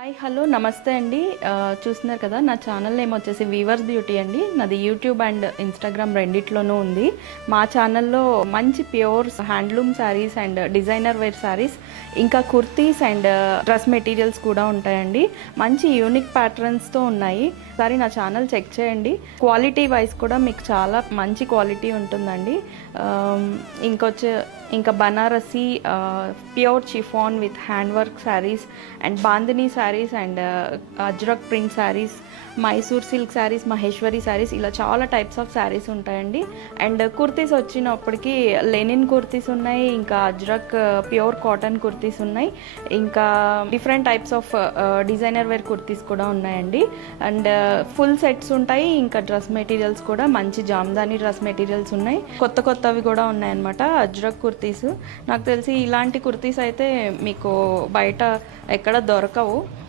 Hi hello నమస్తే అండి. చూస్తున్నారు కదా, నా ఛానల్ నేమ్ వచ్చేసి వీవర్స్ బ్యూటీ అండి. నాది యూట్యూబ్ అండ్ ఇన్స్టాగ్రామ్ రెండిట్లోనూ ఉంది. మా ఛానల్లో మంచి pure handloom sarees and designer wear sarees, ఇంకా కుర్తీస్ అండ్ డ్రెస్ మెటీరియల్స్ కూడా ఉంటాయండి. మంచి యూనిక్ ప్యాటర్న్స్తో ఉన్నాయి. ఒకసారి నా ఛానల్ చెక్ చేయండి. క్వాలిటీ వైజ్ కూడా మీకు చాలా మంచి క్వాలిటీ ఉంటుందండి. ఇంకా Banarasi pure chiffon with hand work sarees and bandhani sarees and ajrak print sarees, Mysore silk sarees, Maheshwari sarees, ఇలా చాలా టైప్స్ ఆఫ్ శారీస్ ఉంటాయండి. అండ్ కుర్తీస్ వచ్చినప్పటికీ లెనిన్ కుర్తీస్ ఉన్నాయి, ఇంకా అజ్రక్ ప్యూర్ కాటన్ కుర్తీస్ ఉన్నాయి, ఇంకా different types of designer wear kurtis కూడా ఉన్నాయండి. అండ్ ఫుల్ సెట్స్ ఉంటాయి. ఇంకా డ్రెస్ మెటీరియల్స్ కూడా మంచి జామ్దాని డ్రెస్ మెటీరియల్స్ ఉన్నాయి. కొత్తవి కూడా ఉన్నాయన్నమాట. అజ్రక్ కుర్తీస్ నాకు తెలిసి ఇలాంటి కుర్తీస్ అయితే మీకు బయట ఎక్కడ దొరకవు.